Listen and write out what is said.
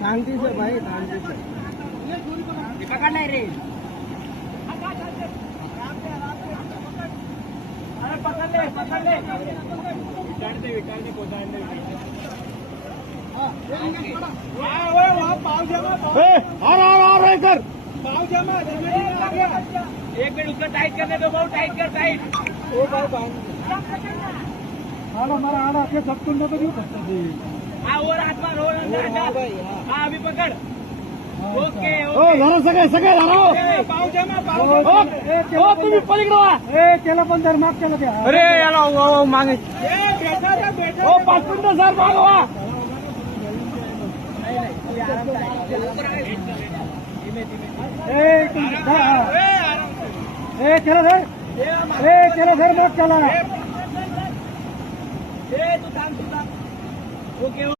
शांति से भाई, शांति से पकड़ना है रे। अरे पकड़ ले, पकड़ ले। विटारने पहुंचाने वहाँ पाव जमा, कर पाव जमा। एक मिनट उसका टाइट करने दो, बहुत टाइट कर, टाइट। ओ भाई हमारा आड़ा के सब तुम तो नहीं सकते। हाँ और हाथ मार, और हाँ अभी पकड़। ओके जरा सगळे सगळे पाव जमा, पाव तुम्ही पलीकडे वा. त्याला पण जर माग केलं द्या. अरे याला मागे बैठा जा, बैठा। 5 मिनिटं सर मागवा. चला सर, चला सर, मग चला. तू थांब. ओके.